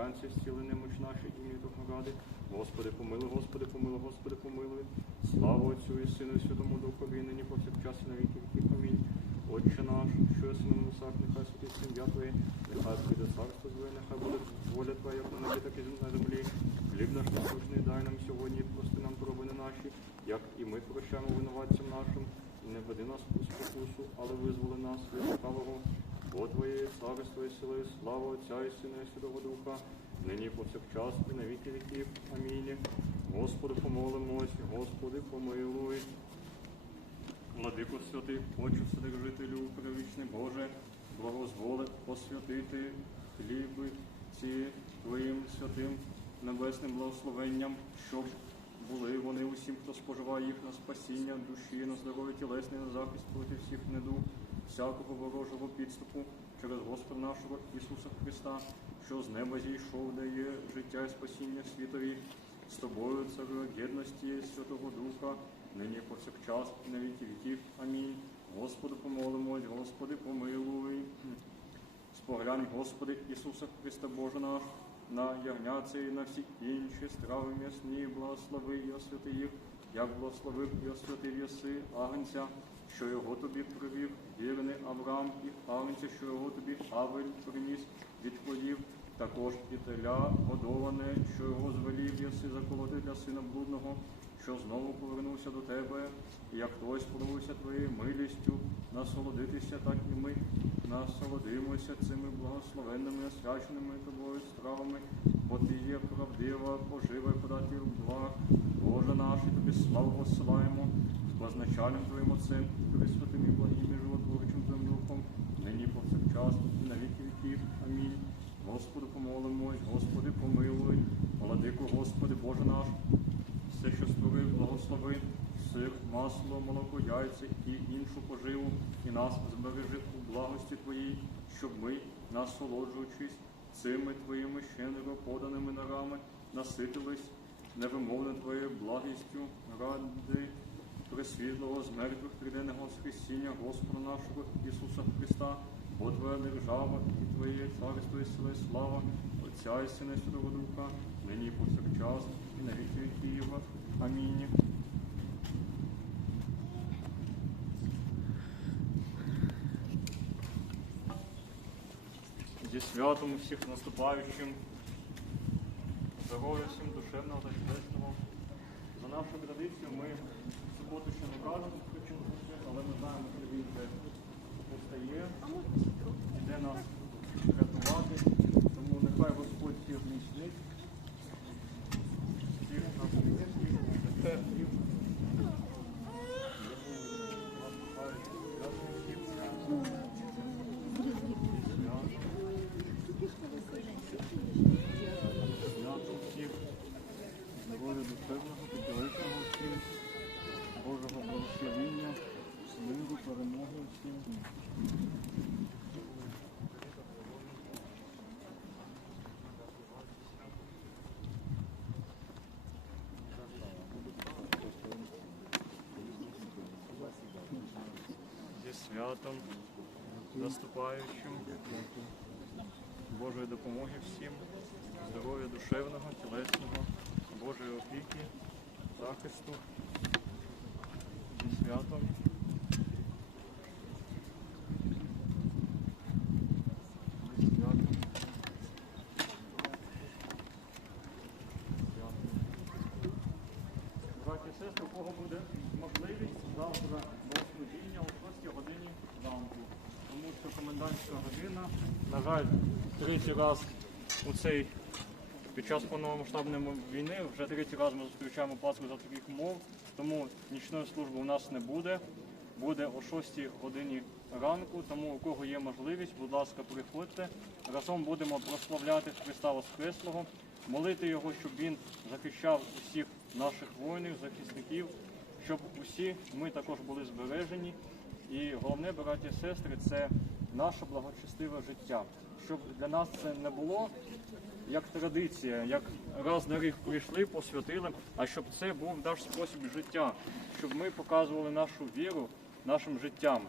поглянься, зціли немощ наші ім'я того ради. Господи, помилуй, Господи, помилуй, Господи, помилуй. Слава Отцю і Сину і Святому Духові, і нині повсякчас і на віки віків. Амінь. Отче наш, що єси на небесах, нехай святиться ім'я Твоє, нехай прийде царство Твоє, нехай буде воля Твоя, як на небі, так і на землі. Хліб наш насущний дай нам сьогодні, і прости нам провини наші, як і ми прощаємо винуватцям нашим. І не веди нас у спокусу, але визволи нас від лукавого. Бо Твоє є царство і сили, слава Отця і Сина і Святого Духа, нині повсякчас і на віки віків. Амінь. Господи, помолимось, Господи, помилуй. Владико святий, хочу Вседержителю, привічний Боже, благозволи посвятити хліби ці Твоїм святим небесним благословенням, щоб були вони усім, хто споживає їх на спасіння душі, на здоров'я тілесне, на захист проти всіх недуг, всякого ворожого підступу через Господа нашого Ісуса Христа, що з неба зійшов, дає життя і спасіння світові. З тобою, царю єдності Святого Духа, нині повсякчас і на віки віків. Амінь. Господу помолимось, Господи, помилуй. Споглянь, Господи, Ісуса Христа Боже наш, на ягняці і на всі інші страви м'ясні, благослови і освяти їх, як благословив і освятив єси Агнця, що його тобі привів, вірний Авраам і Агнця, що його тобі Авель приніс від плодів, також і теля годоване, що його звелів єси заколоти для сина блудного, що знову повернувся до тебе, і як хтось повернувся твоєю милістю, насолодитися, так і ми насолодимося цими благословенними, освяченими тобою стравами, бо ти є правдива, пожива податів благ. Боже наш, тобі славу посилаємо, позначальним твоїм Отцем, Пресвятим і благим і животворчим твоїм Духом, нині повсякчас і на віки віків. Амінь. Господу помолимось, Господи, помилуй, владику, Господи, Боже наш, все, що створив, благослови, сир, масло, молоко, яйця і іншу поживу, і нас збережи у благості Твоїй, щоб ми, насолоджуючись цими Твоїми щедро поданими дарами, наситились невимовно Твоєю благістю ради пресвітлого з мертвих триденного Воскресіння Господа нашого Ісуса Христа, бо Твоя держава і Твоє царство і сила і слава, Отця і Сина Святого Духа, нині і повсякчас і на віки віків. Амінь. Зі святом усіх наступаючим, здоров'я всім душевного та тілесного. За нашу традицію ми в суботу ще не кажемо, але ми знаємо, що він вже постає, іде нас рятувати. Тому нехай Господь всіх зміцнить, всіх нас всіх всіх. Свято всіх, здоров'я душевного, підтримного всім, Божого благословення, миру, перемоги всім. Зі святом наступаючим. Божої допомоги всім, здоров'я душевного, тілесного, Божої опіки, захисту зі святом. Браті і сестри, у кого буде можливість завтра богослужіння о 6 годині ранку. Тому що комендантська година, на жаль, третій раз у цей під час повномасштабної війни вже третій раз ми зустрічаємо Пасху за таких умов, тому нічної служби у нас не буде. Буде о 6 годині ранку, тому у кого є можливість, будь ласка, приходьте. Разом будемо прославляти Христа Воскреслого, молити Його, щоб Він захищав усіх наших воїнів, захисників, щоб усі ми також були збережені. І головне, браті і сестри, це наше благочестиве життя. Щоб для нас це не було як традиція, як раз на рік прийшли, посвятили, а щоб це був наш спосіб життя, щоб ми показували нашу віру нашим життям,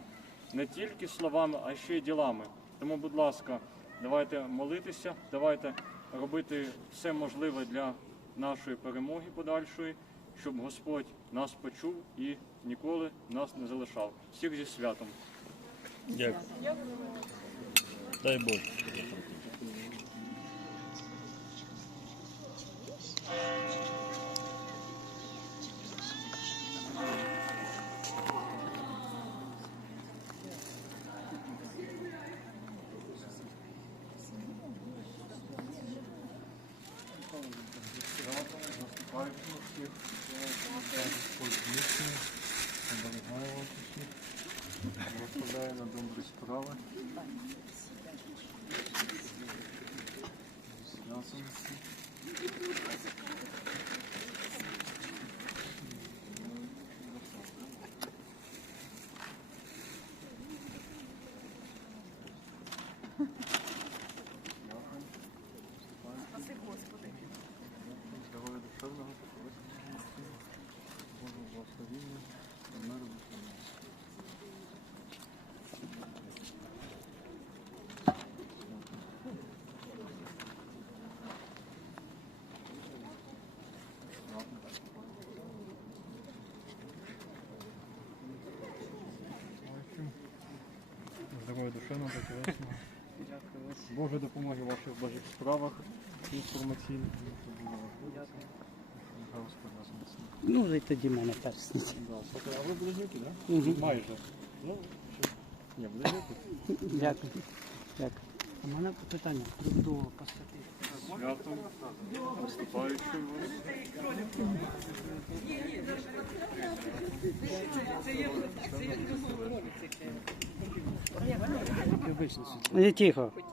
не тільки словами, а ще й ділами. Тому, будь ласка, давайте молитися, давайте робити все можливе для нашої перемоги подальшої, щоб Господь нас почув і ніколи нас не залишав. Всіх зі святом. Дякую. Дай Бог. Розповідає на добрі справи. Зв'язаності. Душевного та тілесного. Допомоги ваших Божих справах інформаційних. Дякую. Ну, вже й тоді мене персніть. А ви близнюки, так? Мгм. Майже. Ну, що? Ні, близнюки. Дякую. Дякую. У мене питання до пастоти. Святом, наступаючим вас. Не тихо. Хоть не поламалась,